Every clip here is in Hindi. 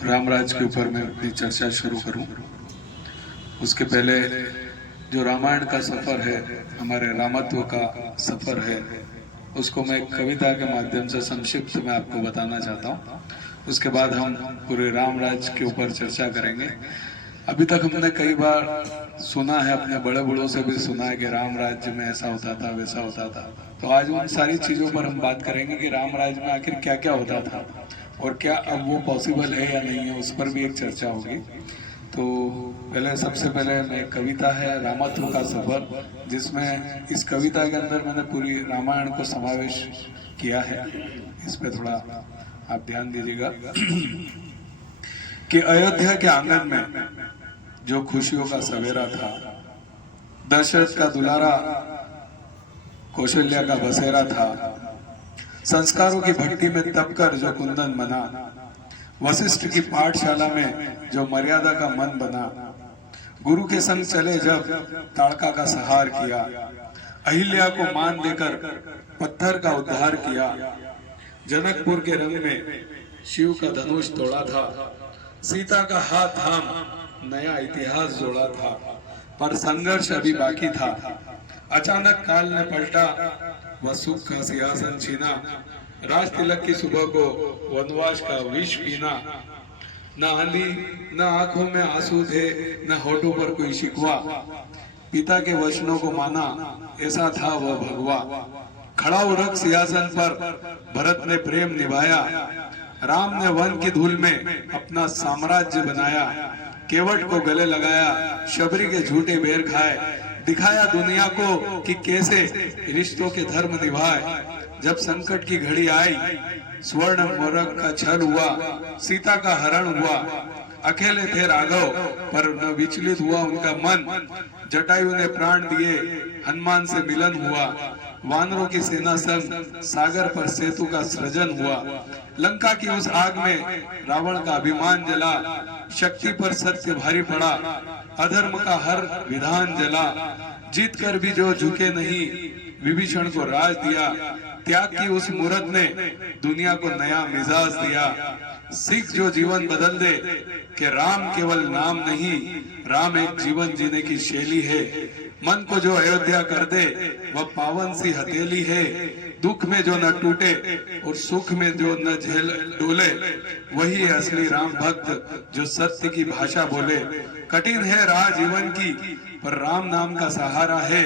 रामराज के ऊपर मैं अपनी चर्चा शुरू करूं उसके पहले जो रामायण का सफर है, हमारे रामत्व का सफर है, उसको मैं कविता के माध्यम से संक्षिप्त में आपको बताना चाहता हूं। उसके बाद हम पूरे रामराज के ऊपर चर्चा करेंगे। अभी तक हमने कई बार सुना है, अपने बड़े बूढ़ों से भी सुना है कि राम राज्य में ऐसा होता था, वैसा होता था। तो आज उन सारी चीजों पर हम बात करेंगे कि राम राज्य में आखिर क्या क्या होता था और क्या अब वो पॉसिबल है या नहीं है, उस पर भी एक चर्चा होगी। तो पहले सबसे पहले एक कविता है रामत्व का सफर, जिसमें इस कविता के अंदर मैंने पूरी रामायण को समावेश किया है। इस पे थोड़ा आप ध्यान दीजिएगा कि अयोध्या के आंगन में जो खुशियों का सवेरा था, दशरथ का दुलारा कौशल्या का बसेरा था, संस्कारों की भट्टी में तपकर जो कुंदन बना, वशिष्ठ की पाठशाला में जो मर्यादा का मन बना, गुरु के संग चले जब ताड़का का सहार किया, अहिल्या को मान देकर पत्थर का उद्धार किया, जनकपुर के रंग में शिव का धनुष तोड़ा था, सीता का हाथ थाम नया इतिहास जोड़ा था, पर संघर्ष अभी बाकी था। अचानक काल ने पलटा, वह सुख का सिंहासन छीना, राज तिलक की सुबह को वनवास का विष पीना, न आंधी न आंखों में आंसू थे, न होठों पर कोई शिकवा, पिता के वचनों को माना, ऐसा था वह भगवा। खड़ा उड़क सिंहासन पर भरत ने प्रेम निभाया, राम ने वन की धूल में अपना साम्राज्य बनाया, केवट को गले लगाया, शबरी के झूठे बेर खाए, दिखाया दुनिया को कि कैसे रिश्तों के धर्म निभाए। जब संकट की घड़ी आई, स्वर्ण मोरक का छल हुआ, सीता का हरण हुआ, अकेले थे राघव पर न विचलित हुआ उनका मन, जटायु ने प्राण दिए, हनुमान से मिलन हुआ, वानरों की सेना संग सागर पर सेतु का सृजन हुआ, लंका की उस आग में रावण का अभिमान जला, शक्ति पर सत्य भारी पड़ा, अधर्म का हर विधान जला, जीत कर भी जो झुके नहीं, विभीषण को राज दिया, त्याग की उस मूरत ने दुनिया को नया मिजाज दिया। सीख जो जीवन बदल दे कि राम केवल नाम नहीं, राम एक जीवन जीने की शैली है। मन को जो अयोध्या कर दे वह पावन सी हथेली है, दुख में जो न टूटे और सुख में जो न झेल डोले, वही है असली राम भक्त जो सत्य की भाषा बोले। कठिन है राह जीवन की पर राम नाम का सहारा है,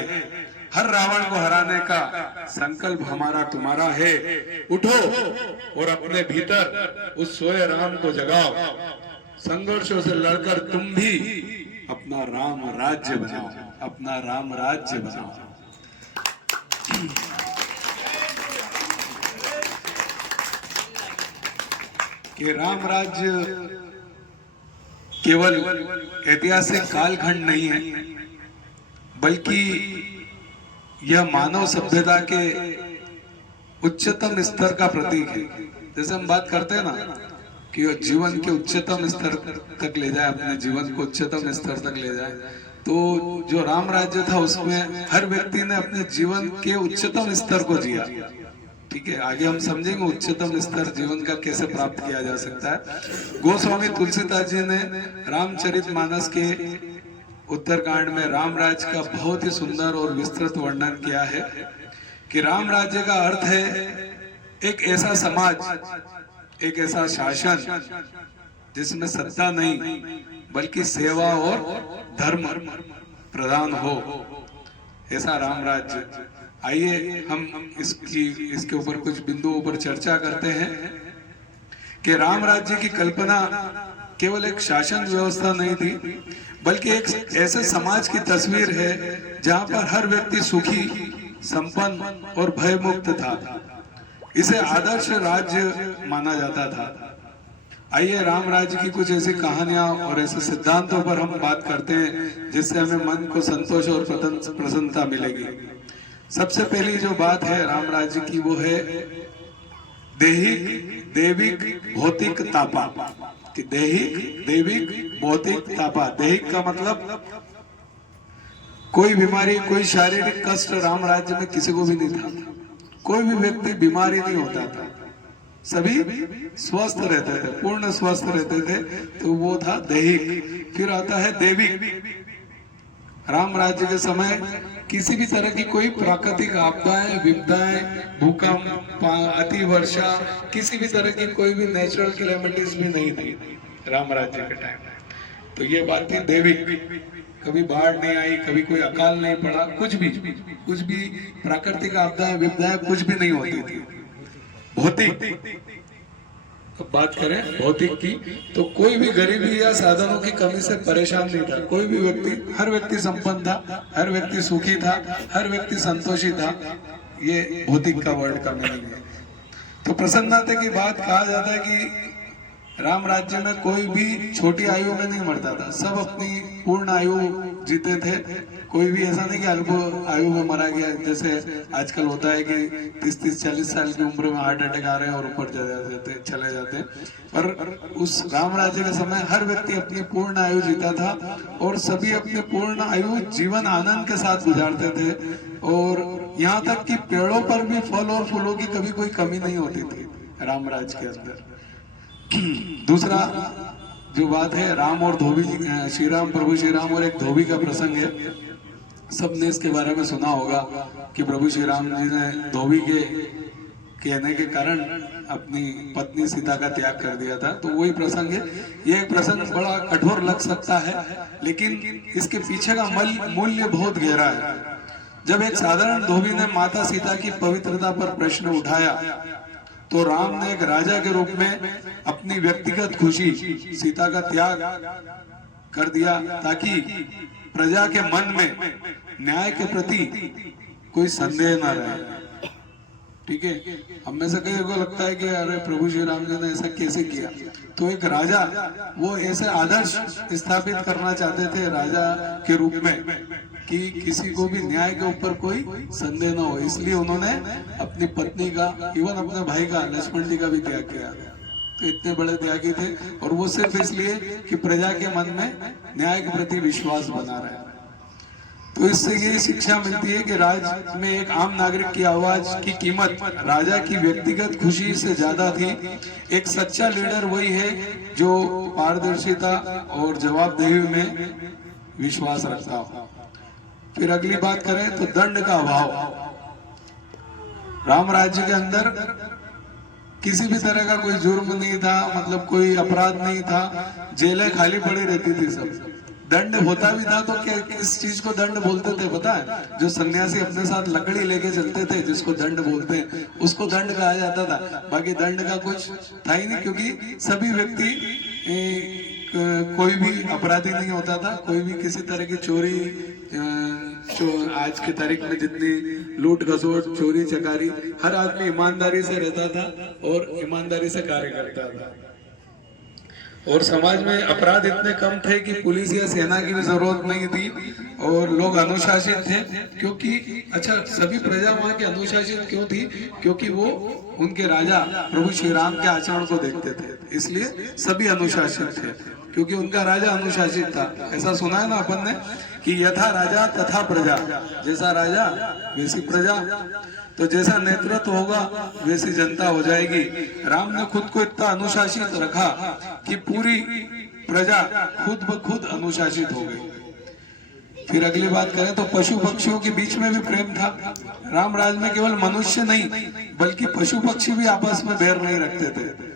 हर रावण को हराने का संकल्प हमारा तुम्हारा है। उठो और अपने भीतर उस सोए राम को जगाओ, संघर्षों से लड़कर तुम भी अपना राम राज्य बनाओ, अपना राम राज्य बनाओ। कि राम राज्य केवल ऐतिहासिक कालखंड नहीं है, बल्कि यह मानव सभ्यता के उच्चतम स्तर का प्रतीक है। जैसे हम बात करते हैं ना कि वह जीवन के उच्चतम स्तर तक ले जाए, अपने जीवन को उच्चतम स्तर तक ले जाए, तो जो राम राज्य था उसमें हर व्यक्ति ने अपने जीवन के उच्चतम स्तर को जिया। ठीक है, आगे हम समझेंगे उच्चतम स्तर जीवन का कैसे प्राप्त किया जा सकता है। गोस्वामी तुलसीदास जी ने रामचरितमानस के उत्तरकांड में राम राज्य का बहुत ही सुंदर और विस्तृत वर्णन किया है कि राम राज्य का अर्थ है एक ऐसा समाज, एक ऐसा शासन जिसमें सत्ता नहीं बल्कि सेवा और धर्म प्रधान हो, ऐसा राम राज्य। आइए हम इसके ऊपर कुछ बिंदुओं पर चर्चा करते हैं कि राम राज्य की कल्पना केवल एक शासन व्यवस्था नहीं थी, बल्कि एक ऐसे समाज की तस्वीर है जहां पर हर व्यक्ति सुखी, संपन्न और भयमुक्त था। इसे आदर्श राज्य माना जाता था। आइए राम राज्य की कुछ ऐसी कहानियां और ऐसे सिद्धांतों पर हम बात करते हैं जिससे हमें मन को संतोष और प्रसन्नता मिलेगी। सबसे पहली जो बात है राम राज्य की वो है दैहिक दैविक भौतिक तापा। कि दैहिक दैविक भौतिक तापा। दैहिक का मतलब कोई बीमारी कोई शारीरिक कष्ट राम राज्य में किसी को भी नहीं था। कोई भी व्यक्ति बीमारी नहीं होता था, सभी स्वस्थ रहते थे, पूर्ण स्वस्थ रहते थे। तो वो था दैहिक। फिर आता है दैविक। राम राज्य के समय किसी भी तरह की कोई प्राकृतिक आपदाएं विपदाएं भूकंप अति वर्षा किसी भी तरह की कोई भी नेचुरल कैलेमिटीज भी नहीं थी राम राज्य के टाइम। तो ये बात थी दैविक। कभी बाढ़ नहीं आई, कभी कोई अकाल नहीं पड़ा, कुछ भी प्राकृतिक आपदाएं विपदाएं कुछ भी नहीं होती थी। भौतिक तो बात करें भौतिक की, तो कोई भी गरीबी या साधनों की कमी से परेशान नहीं था। कोई भी व्यक्ति, हर व्यक्ति संपन्न था, हर व्यक्ति सुखी था, हर व्यक्ति संतोषी था। ये भौतिक का वर्ड का मीनिंग है। तो प्रसन्नता की बात कहा जाता है कि राम राज्य में कोई भी छोटी आयु में नहीं मरता था, सब अपनी पूर्ण आयु जीते थे। कोई भी ऐसा नहीं कि अल्प आयु में मरा गया, जैसे आजकल होता है कि 30-40 साल की उम्र में हार्ट अटैक आ रहे हैं और ऊपर चले जाते हैं। पर उस राम राज्य के समय हर व्यक्ति अपनी पूर्ण आयु जीता था और सभी अपने पूर्ण आयु जीवन आनंद के साथ गुजारते थे। और यहाँ तक कि पेड़ों पर भी फल और फूलों की कभी कोई कमी नहीं होती थी राम राज्य के अंदर। दूसरा जो बात है राम और धोबी, श्री राम प्रभु श्री राम और एक धोबी का प्रसंग है। सबने इसके बारे में सुना होगा कि प्रभु श्री राम जी ने धोबी के कहने के कारण अपनी पत्नी सीता का त्याग कर दिया था। तो वही प्रसंग है। ये प्रसंग बड़ा कठोर लग सकता है, लेकिन इसके पीछे का मूल्य बहुत गहरा है। जब एक साधारण धोबी ने माता सीता की पवित्रता पर प्रश्न उठाया तो राम ने एक राजा के रूप में अपनी व्यक्तिगत खुशी सीता का त्याग कर दिया ताकि प्रजा के मन में न्याय के प्रति कोई संदेह न रहे। ठीक है, हम में से कई को लगता है कि अरे प्रभु श्री राम जी ने ऐसा कैसे किया। तो एक राजा वो ऐसे आदर्श स्थापित करना चाहते थे राजा के रूप में कि किसी को भी न्याय के ऊपर कोई संदेह न हो, इसलिए उन्होंने अपनी पत्नी का, इवन अपने भाई का, लक्ष्मण जी का भी त्याग किया। तो इतने बड़े त्यागी थे, और वो सिर्फ इसलिए कि प्रजा के मन में न्याय के प्रति विश्वास बना रहे। तो इससे ये शिक्षा मिलती है कि राज्य में एक आम नागरिक की आवाज की कीमत राजा की व्यक्तिगत खुशी से ज्यादा थी। एक सच्चा लीडर वही है जो पारदर्शिता और जवाबदेही में विश्वास रखता हो। फिर अगली बात करें तो दंड का अभाव। राम राज्य के अंदर किसी भी तरह का कोई जुर्म नहीं था, मतलब कोई अपराध नहीं था, जेलें खाली पड़ी रहती थी सब। दंड होता भी था तो क्या, किस चीज को दंड बोलते थे पता है? जो सन्यासी अपने साथ लकड़ी लेके चलते थे जिसको दंड बोलते हैं, उसको दंड कहा जाता था। बाकी दंड का कुछ था ही नहीं, क्योंकि सभी व्यक्ति कोई भी अपराधी नहीं होता था। कोई भी किसी तरह की चोरी, आज की तारीख में जितनी लूट घसोट चोरी चकारी, हर आदमी ईमानदारी से रहता था और ईमानदारी से कार्य करता था। और समाज में अपराध इतने कम थे कि पुलिस या सेना की भी जरूरत नहीं थी और लोग अनुशासित थे। क्योंकि अच्छा, सभी प्रजा वहां की अनुशासित क्यों थी? क्योंकि वो उनके राजा प्रभु श्री राम के आचरण को देखते थे, इसलिए सभी अनुशासित थे, क्योंकि उनका राजा अनुशासित था। ऐसा सुना है ना अपन ने कि यथा राजा तथा प्रजा, जैसा राजा वैसी प्रजा। तो जैसा नेतृत्व होगा वैसी जनता हो जाएगी। राम ने खुद को इतना अनुशासित रखा कि पूरी प्रजा खुद ब खुद अनुशासित हो गई। फिर अगली बात करें तो पशु पक्षियों के बीच में भी प्रेम था। राम राज में केवल मनुष्य नहीं बल्कि पशु पक्षी भी आपस में बैर नहीं रखते थे।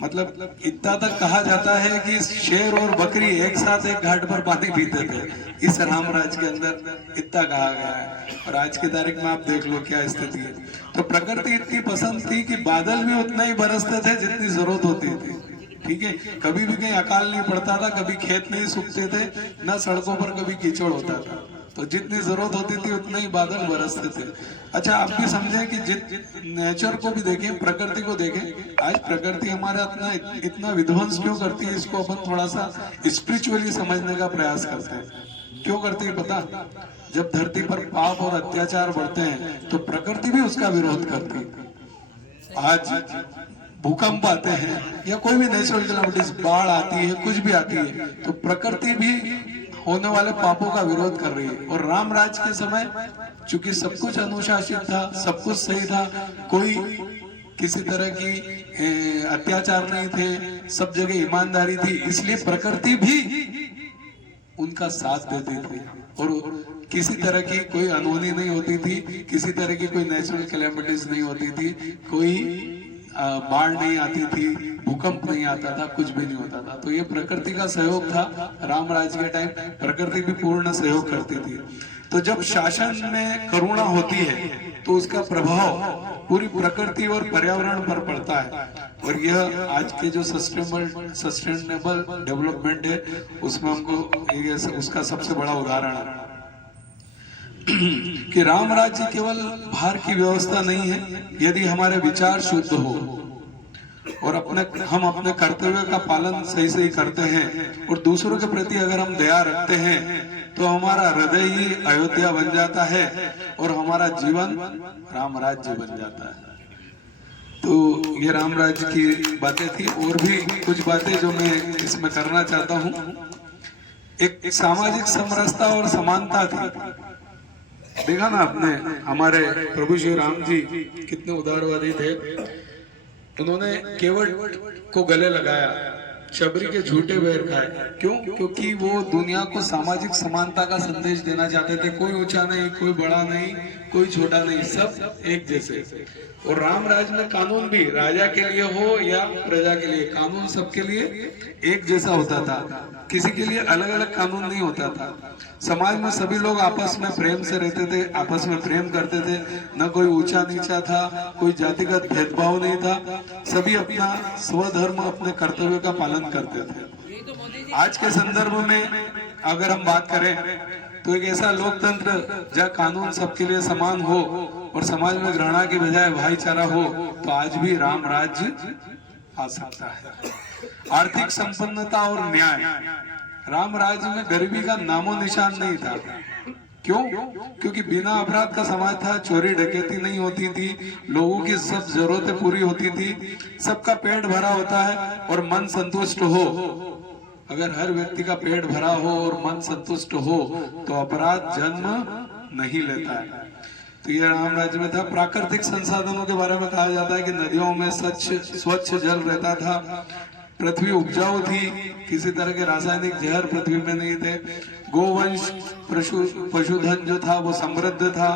मतलब इतना तक कहा जाता है कि शेर और बकरी एक साथ एक घाट पर पानी पीते थे इस राम राज के अंदर, इतना कहा गया है। और आज की तारीख में आप देख लो क्या स्थिति है। तो प्रकृति इतनी पसंद थी कि बादल भी उतना ही बरसते थे जितनी जरूरत होती थी। ठीक है, कभी भी कहीं अकाल नहीं पड़ता था, कभी खेत नहीं सूखते थे, ना सड़कों पर कभी कीचड़ होता था। तो जितनी जरूरत होती थी उतने ही बादल बरसते थे। अच्छा, आप भी समझें कि नेचर को भी देखें, प्रकृति को देखें। आज प्रकृति हमारा इतना विध्वंस क्यों करती है, इसको अपन थोड़ा सा स्पिरिचुअली समझने का प्रयास करते हैं। क्यों करती है पता? जब धरती पर पाप और अत्याचार बढ़ते हैं तो प्रकृति भी उसका विरोध करती है। आज भूकंप आते हैं या कोई भी नेचुरल कैलामिटीज, बाढ़ आती है, कुछ भी आती है, तो प्रकृति भी होने वाले पापों का विरोध कर रही है। और राम राज के समय चूंकि सब कुछ अनुशासित था, सब कुछ सही था, कोई किसी तरह की अत्याचार नहीं थे, सब जगह ईमानदारी थी, इसलिए प्रकृति भी उनका साथ देती थी और किसी तरह की कोई अनहोनी नहीं होती थी, किसी तरह की कोई नेचुरल कैलेमिटीज नहीं होती थी, कोई बाढ़ नहीं आती थी, भूकंप नहीं आता था, कुछ भी नहीं होता था। तो ये प्रकृति का सहयोग था। राम राज के टाइम प्रकृति भी पूर्ण सहयोग करती थी। तो जब शासन में करुणा होती है तो उसका प्रभाव पूरी प्रकृति और पर्यावरण पर पड़ता है। और यह आज के जो सस्टेनेबल डेवलपमेंट है उसमें हमको उसका सबसे बड़ा उदाहरण है कि राम राज्य केवल भार की व्यवस्था नहीं है। यदि हमारे विचार शुद्ध हो और हम अपने कर्तव्य का पालन सही करते हैं और दूसरों के प्रति अगर हम दया रखते हैं तो हमारा हृदय ही अयोध्या बन जाता है और हमारा जीवन राम राज्य बन जाता है। तो ये राम राज्य की बातें थी। और भी कुछ बातें जो मैं इसमें करना चाहता हूँ। एक सामाजिक समरसता और समानता थी। देखा ना आपने, हमारे प्रभु श्री राम जी कितने उदारवादी थे। उन्होंने केवट को गले लगाया, शबरी के झूठे बैर खाए। क्यों? क्योंकि वो दुनिया को सामाजिक समानता का संदेश देना चाहते थे। कोई ऊंचा नहीं, कोई बड़ा नहीं, कोई छोटा नहीं, सब एक जैसे। और राम राज में कानून भी राजा के लिए हो या प्रजा के लिए, कानून सबके लिए एक जैसा होता था। किसी के लिए अलग अलग कानून नहीं होता था। समाज में सभी लोग आपस में प्रेम से रहते थे, आपस में प्रेम करते थे। न कोई ऊंचा नीचा था, कोई जातिगत भेदभाव नहीं था। सभी अपना स्वधर्म, अपने कर्तव्य का पालन करते थे। आज के संदर्भ में अगर हम बात करें तो एक ऐसा लोकतंत्र जहाँ कानून सबके लिए समान हो और समाज में घृणा की बजाय भाईचारा हो, तो आज भी राम राज्य आ सकता है। आर्थिक संपन्नता और न्याय, राम राज्य में गरीबी का नामो निशान नहीं था। क्यों? क्योंकि बिना अपराध का समाज था, चोरी डकैती नहीं होती थी, लोगों की सब जरूरतें पूरी होती थी, सबका पेट भरा होता है और मन संतुष्ट हो। अगर हर व्यक्ति का पेट भरा हो और मन संतुष्ट हो तो अपराध जन्म नहीं लेता है। तो ये राम राज्य में था। प्राकृतिक संसाधनों के बारे में कहा जाता है कि नदियों में स्वच्छ जल रहता था, पृथ्वी उपजाऊ थी, किसी तरह के रासायनिक जहर पृथ्वी में नहीं थे, गोवंश पशुधन जो था वो समृद्ध था,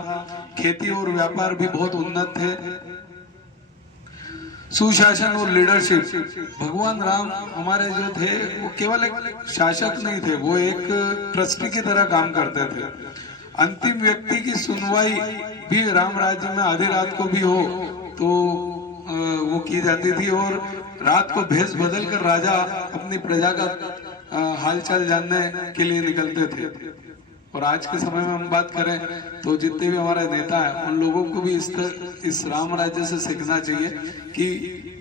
खेती और व्यापार भी बहुत उन्नत थे, सुशासन और लीडरशिप। भगवान राम हमारे जो थे वो केवल एक शासक नहीं थे, वो एक ट्रस्टी की तरह काम करते थे। अंतिम व्यक्ति की सुनवाई भी राम राज्य में आधी रात को भी हो तो वो की जाती थी और रात को भेष बदल कर राजा अपनी प्रजा का हालचाल जानने के लिए निकलते थे। और आज के समय में हम बात करें तो जितने भी हमारे नेता हैं उन लोगों को भी इस राम राज्य से सीखना चाहिए कि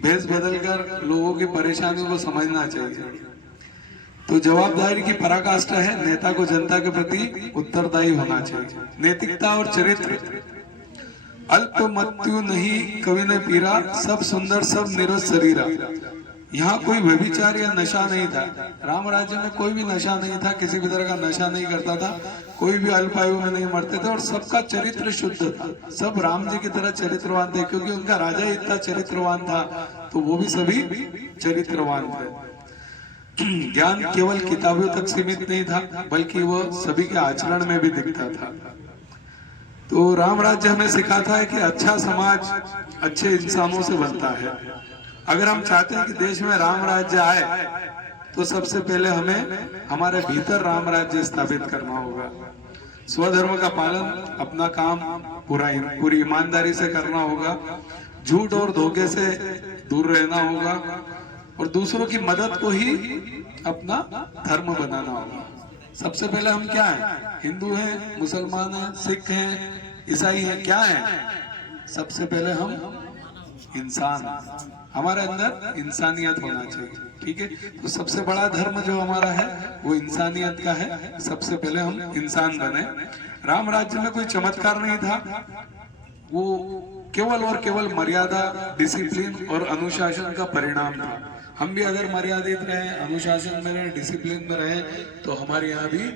भेष बदल कर लोगों की परेशानियों को समझना चाहिए। तो जवाबदारी की पराकाष्ठा है, नेता को जनता के प्रति उत्तरदायी होना चाहिए। नैतिकता और चरित्र, अल्पमत्यु नहीं कवि ने पीरा, सब सुंदर सब निरस शरीरा। यहाँ कोई व्यभिचार या नशा नहीं था। राम राज्य में कोई भी नशा नहीं था, किसी भी तरह का नशा नहीं करता था, कोई भी अल्पायु में नहीं मरते थे और सबका चरित्र शुद्ध था। सब राम जी की तरह चरित्रवान थे क्योंकि उनका राजा इतना चरित्रवान था तो वो भी सभी चरित्रवान थे। ज्ञान केवल किताबों तक सीमित नहीं था बल्कि वह सभी के आचरण में भी दिखता था। तो राम राज्य हमें सिखाता है कि अच्छा समाज अच्छे इंसानों से बनता है। अगर हम चाहते हैं कि देश में राम राज्य आए तो सबसे पहले हमें हमारे भीतर राम राज्य स्थापित करना होगा। स्वधर्म का पालन, अपना काम पूरी ईमानदारी से करना होगा, झूठ और धोखे से दूर रहना होगा और दूसरों की मदद को ही अपना धर्म बनाना होगा। सबसे पहले हम क्या हैं? हिंदू हैं, मुसलमान हैं, सिख हैं, ईसाई हैं, क्या हैं? सबसे पहले हम इंसान हैं। हमारे अंदर इंसानियत होना चाहिए, ठीक है। तो सबसे बड़ा धर्म जो हमारा है वो इंसानियत का है। सबसे पहले हम इंसान बने। राम राज्य में कोई चमत्कार नहीं था, वो केवल और केवल मर्यादा, डिसिप्लिन और अनुशासन का परिणाम था। हम भी अगर मर्यादित रहे, अनुशासन में रहे, डिसिप्लिन में रहे, तो हमारे यहाँ भी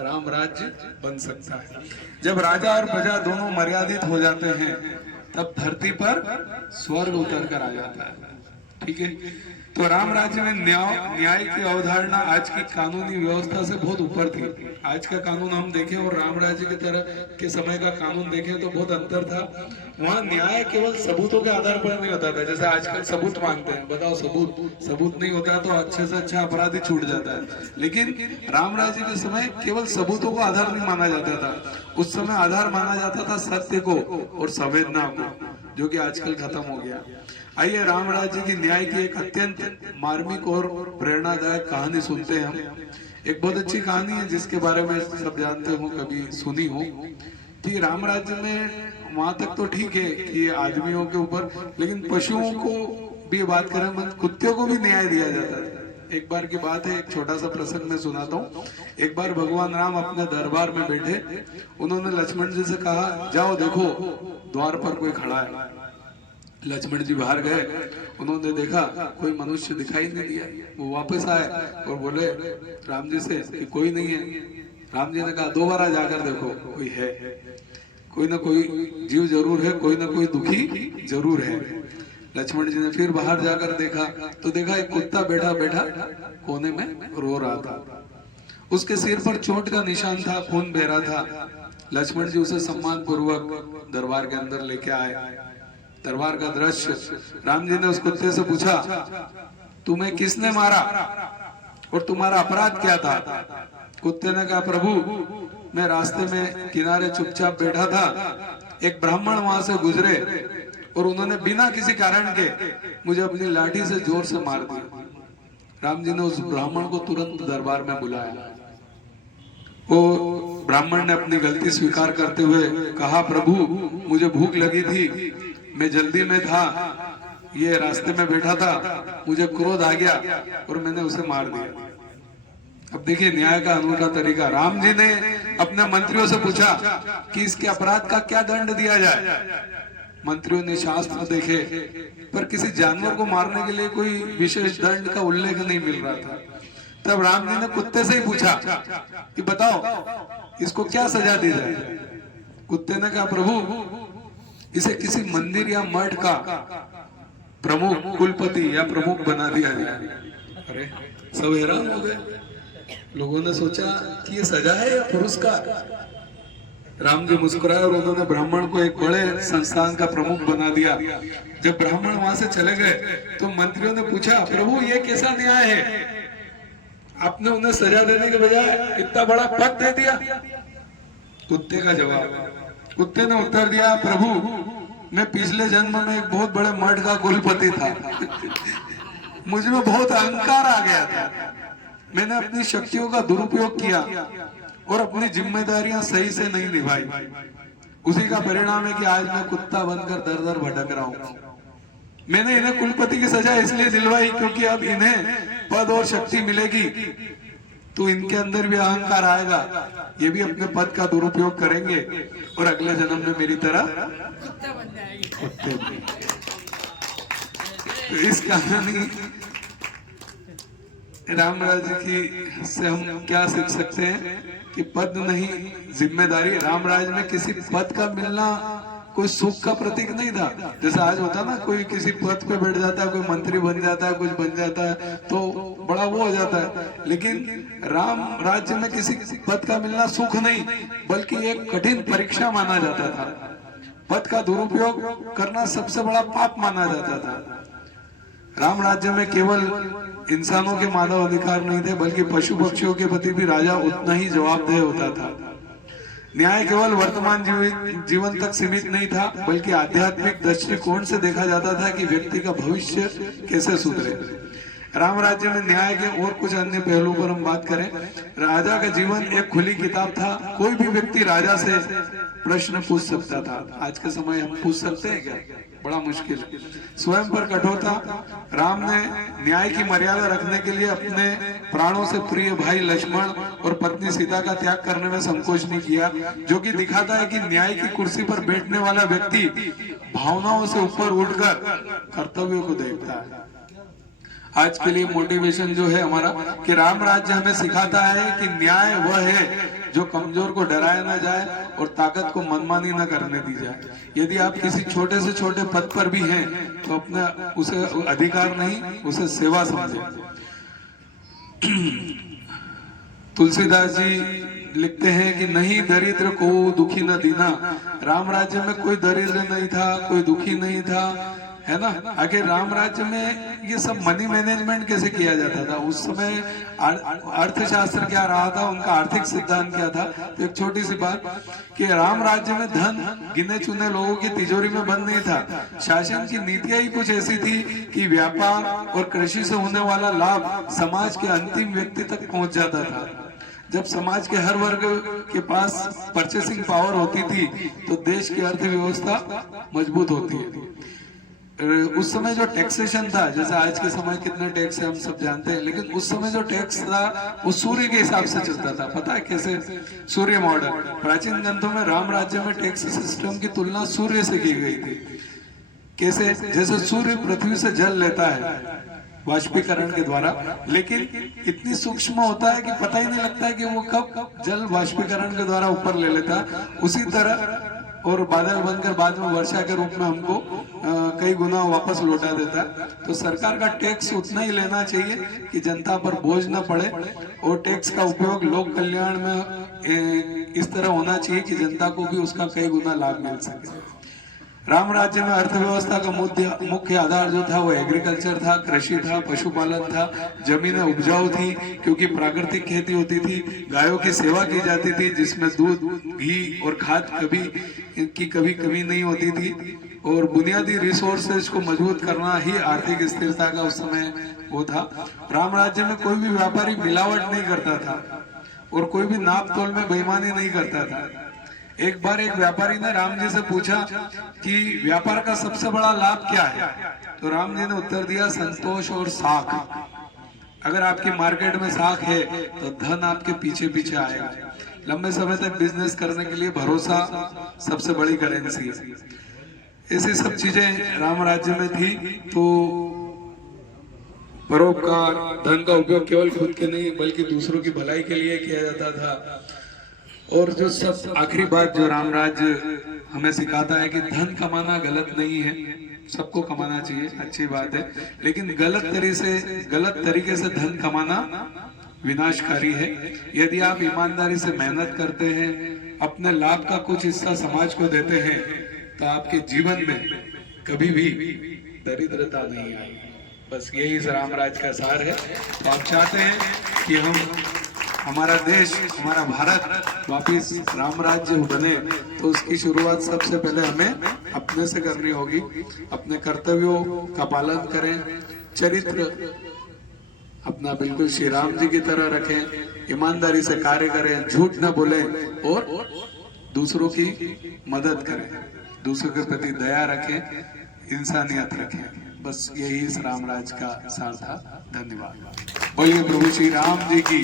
राम राज्य बन सकता है। जब राजा और प्रजा दोनों मर्यादित हो जाते हैं तब धरती पर स्वर्ग उतर कर आ जाता है, ठीक है। तो राम राज्य में न्याय की अवधारणा आज की कानूनी व्यवस्था से बहुत ऊपर थी। आज का कानून हम देखें और राम राज्य की तरह के समय का कानून देखें तो बहुत अंतर था। वहाँ न्याय केवल सबूतों के आधार पर नहीं होता था, जैसे आजकल सबूत मांगते हैं, बताओ सबूत नहीं होता तो अच्छे से अच्छा अपराधी छूट जाता है। लेकिन राम राज्य के समय केवल सबूतों को आधार नहीं माना जाता था, उस समय आधार माना जाता था सत्य को और संवेदना को, जो कि आजकल खत्म हो गया। आइए राम राज्य की न्याय की एक अत्यंत मार्मिक और प्रेरणादायक कहानी सुनते हैं हम। एक बहुत अच्छी कहानी है जिसके बारे में सब जानते हो, कभी सुनी हो, कि राम राज्य में वहां तक तो ठीक है कि आदमियों के ऊपर, लेकिन पशुओं को भी बात करें, कुत्तों को भी न्याय दिया जाता था। एक बार की बात है, एक छोटा सा प्रसंग मैं सुनाता हूँ। एक बार भगवान राम अपने दरबार में बैठे, उन्होंने लक्ष्मण जी से कहा, जाओ देखो द्वार पर कोई खड़ा है। लक्ष्मण जी बाहर गए, उन्होंने देखा कोई मनुष्य दिखाई नहीं दिया। वो वापस आए और बोले राम जी से कि कोई नहीं है। राम जी ने कहा, दोबारा जाकर देखो कोई है, कोई ना कोई जीव जरूर है, कोई ना कोई दुखी जरूर है। लक्ष्मण जी ने फिर बाहर जाकर देखा तो देखा एक कुत्ता बैठा बैठा कोने में रो रहा था। उसके सिर पर चोट का निशान था, खून बह रहा था। लक्ष्मण जी उसे सम्मान पूर्वक दरबार के अंदर लेके आए। दरबार का दृश्य, राम जी ने उस कुत्ते से पूछा, तुम्हें किसने मारा और तुम्हारा अपराध क्या था? कुत्ते ने कहा, प्रभु मैं रास्ते में किनारे चुपचाप बैठा था, एक ब्राह्मण वहां से गुजरे और उन्होंने बिना किसी कारण के मुझे अपनी लाठी से जोर से मार दिया। राम जी ने उस ब्राह्मण को तुरंत दरबार में बुलाया। वो ब्राह्मण ने अपनी गलती स्वीकार करते हुए कहा, प्रभु मुझे भूख लगी थी, मैं जल्दी में था, ये रास्ते में बैठा था, मुझे क्रोध आ गया और मैंने उसे मार दिया। अब देखिए न्याय का अनूठा तरीका। राम जी ने अपने मंत्रियों से पूछा कि इसके अपराध का क्या दंड दिया जाए। मंत्रियों ने शास्त्र देखे, पर किसी जानवर को मारने के लिए कोई विशेष दंड का उल्लेख नहीं मिल रहा था। तब राम जी ने कुत्ते से ही पूछा कि बताओ इसको क्या सजा दी जाए। कुत्ते ने कहा, प्रभु इसे किसी मंदिर या मठ का प्रमुख, कुलपति या प्रमुख बना दिया जाए। अरे सब हैरान हो गए। लोगों ने सोचा कि ये सजा है या पुरस्कार। राम जी मुस्कुराए और उन्होंने ब्राह्मण को एक बड़े संस्थान का प्रमुख बना दिया। जब ब्राह्मण वहां से चले गए तो मंत्रियों ने पूछा, प्रभु ये कैसा न्याय है, आपने उन्हें सजा देने के बजाय इतना बड़ा पद दे दिया। कुत्ते का जवाब, कुत्ते ने उत्तर दिया, प्रभु मैं पिछले जन्म में एक बहुत बड़े मठ का कुलपति था, मुझ में बहुत अहंकार आ गया था, मैंने अपनी शक्तियों का दुरुपयोग किया और अपनी जिम्मेदारियां सही से नहीं निभाई। उसी का परिणाम है कि आज मैं कुत्ता बनकर दर दर भटक रहा हूँ। मैंने इन्हें कुलपति की सजा इसलिए दिलवाई क्योंकि अब इन्हें पद और शक्ति मिलेगी तो इनके अंदर भी अहंकार आएगा, ये भी अपने पद का दुरुपयोग करेंगे और अगले जन्म में मेरी तरह कुत्ते बनेंगे। तो इस कहानी राम राज्य की से हम क्या सीख सकते हैं कि पद नहीं, जिम्मेदारी। राम राज्य में किसी पद का मिलना कोई सुख का प्रतीक नहीं था। जैसे आज होता ना, कोई किसी पद पे बैठ जाता है, कोई मंत्री बन जाता है, कुछ बन जाता है तो बड़ा वो हो जाता है। लेकिन राम राज्य में किसी पद का मिलना सुख नहीं बल्कि एक कठिन परीक्षा माना जाता था। पद का दुरुपयोग करना सबसे बड़ा पाप माना जाता था। राम राज्य में केवल इंसानों के मानव अधिकार नहीं थे बल्कि पशु पक्षियों के प्रति भी राजा उतना ही जवाबदेह होता था। न्याय केवल वर्तमान जीवन तक सीमित नहीं था बल्कि आध्यात्मिक दृष्टिकोण से देखा जाता था कि व्यक्ति का भविष्य कैसे सुधरे। राम राज्य में न्याय के और कुछ अन्य पहलू पर हम बात करें। राजा का जीवन एक खुली किताब था, कोई भी व्यक्ति राजा से प्रश्न पूछ सकता था। आज के समय हम पूछ सकते हैं क्या? बड़ा मुश्किल है। स्वयं पर कठोर था। राम ने न्याय की मर्यादा रखने के लिए अपने प्राणों से प्रिय भाई लक्ष्मण और पत्नी सीता का त्याग करने में संकोच नहीं किया, जो कि दिखाता है कि न्याय की कुर्सी पर बैठने वाला व्यक्ति भावनाओं से ऊपर उठकर कर्तव्यों को देखता है। आज के लिए मोटिवेशन जो है हमारा कि राम राज्य हमें सिखाता है कि न्याय वह है जो कमजोर को डराया ना जाए और ताकत को मनमानी न करने दी जाए। यदि आप किसी छोटे से छोटे पद पर भी हैं तो अपने उसे अधिकार नहीं, उसे सेवा समझे। तुलसीदास जी लिखते हैं कि नहीं दरिद्र को दुखी न दीना। राम राज्य में कोई दरिद्र नहीं था, कोई दुखी नहीं था, है ना। आखिर राम राज्य में ये सब मनी मैनेजमेंट कैसे किया जाता था? उस समय अर्थशास्त्र क्या रहा था, उनका आर्थिक सिद्धांत क्या था? तो एक छोटी सी बात कि राम राज्य में धन गिने चुने लोगों की तिजोरी में बंद नहीं था। शासन की नीतियां ही कुछ ऐसी थी कि व्यापार और कृषि से होने वाला लाभ समाज के अंतिम व्यक्ति तक पहुंच जाता था। जब समाज के हर वर्ग के पास परचेसिंग पावर होती थी तो देश की अर्थव्यवस्था मजबूत होती है। उस समय जो टैक्सेशन था, जैसे आज के समय कितने टैक्स है हम सब जानते हैं, लेकिन उस समय जो टैक्स था वो सूर्य के हिसाब से चलता था। पता है कैसे? सूर्य मॉडल। प्राचीन ग्रंथों में राम राज्य में टैक्स सिस्टम की तुलना सूर्य से की गई थी। कैसे? जैसे सूर्य पृथ्वी से जल लेता है वाष्पीकरण के द्वारा, लेकिन इतनी सूक्ष्म होता है कि पता ही नहीं लगता है कि वो कब जल वाष्पीकरण के द्वारा ऊपर ले लेता। उसी तरह और बादल बनकर बाद में वर्षा के रूप में हमको कई गुना वापस लौटा देता है। तो सरकार का टैक्स उतना ही लेना चाहिए कि जनता पर बोझ न पड़े, और टैक्स का उपयोग लोक कल्याण में इस तरह होना चाहिए कि जनता को भी उसका कई गुना लाभ मिल सके। राम राज्य में अर्थव्यवस्था का मुख्य आधार जो था वो एग्रीकल्चर था, कृषि था, पशुपालन था। जमीनें उपजाऊ थी क्योंकि प्राकृतिक खेती होती थी। गायों की सेवा की जाती थी जिसमें दूध, घी और खाद कभी कमी नहीं होती थी। और बुनियादी रिसोर्सेज को मजबूत करना ही आर्थिक स्थिरता का उस समय वो था। राम राज्य में कोई भी व्यापारी मिलावट नहीं करता था और कोई भी नाप तोल में बेईमानी नहीं करता था। एक बार एक व्यापारी ने राम जी से पूछा कि व्यापार का सबसे बड़ा लाभ क्या है? तो राम जी ने उत्तर दिया, संतोष और साख। अगर आपकी मार्केट में साख है तो धन आपके पीछे पीछे आएगा। लंबे समय तक बिजनेस करने के लिए भरोसा सबसे बड़ी करेंसी है। ऐसी सब चीजें राम राज्य में थी। तो परोपकार, धन का उपयोग केवल खुद के नहीं बल्कि दूसरों की भलाई के लिए किया जाता था। और जो सब आखिरी बात जो राम राज्य हमें सिखाता है कि धन कमाना गलत नहीं है, सबको कमाना चाहिए, अच्छी बात है, लेकिन गलत तरीके से धन कमाना विनाशकारी है। यदि आप ईमानदारी से मेहनत करते हैं, अपने लाभ का कुछ हिस्सा समाज को देते हैं, तो आपके जीवन में कभी भी दरिद्रता नहीं आएगी। बस यही इस रामराज का सार है। तो आप चाहते हैं कि हमारा देश, हमारा भारत वापिस राम राज्य बने, तो उसकी शुरुआत सबसे पहले हमें अपने से करनी होगी। अपने कर्तव्यों का पालन करें, चरित्र अपना बिल्कुल श्री राम जी की तरह रखें, ईमानदारी से कार्य करें, झूठ न बोलें और दूसरों की मदद करें, दूसरों के प्रति दया रखें, इंसानियत रखें। बस यही इस रामराज का सार था। धन्यवाद। बोलिए प्रभु श्री राम जी की।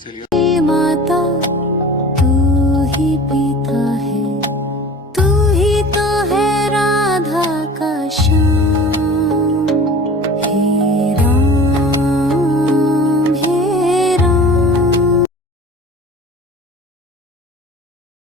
चलिए। माता तू ही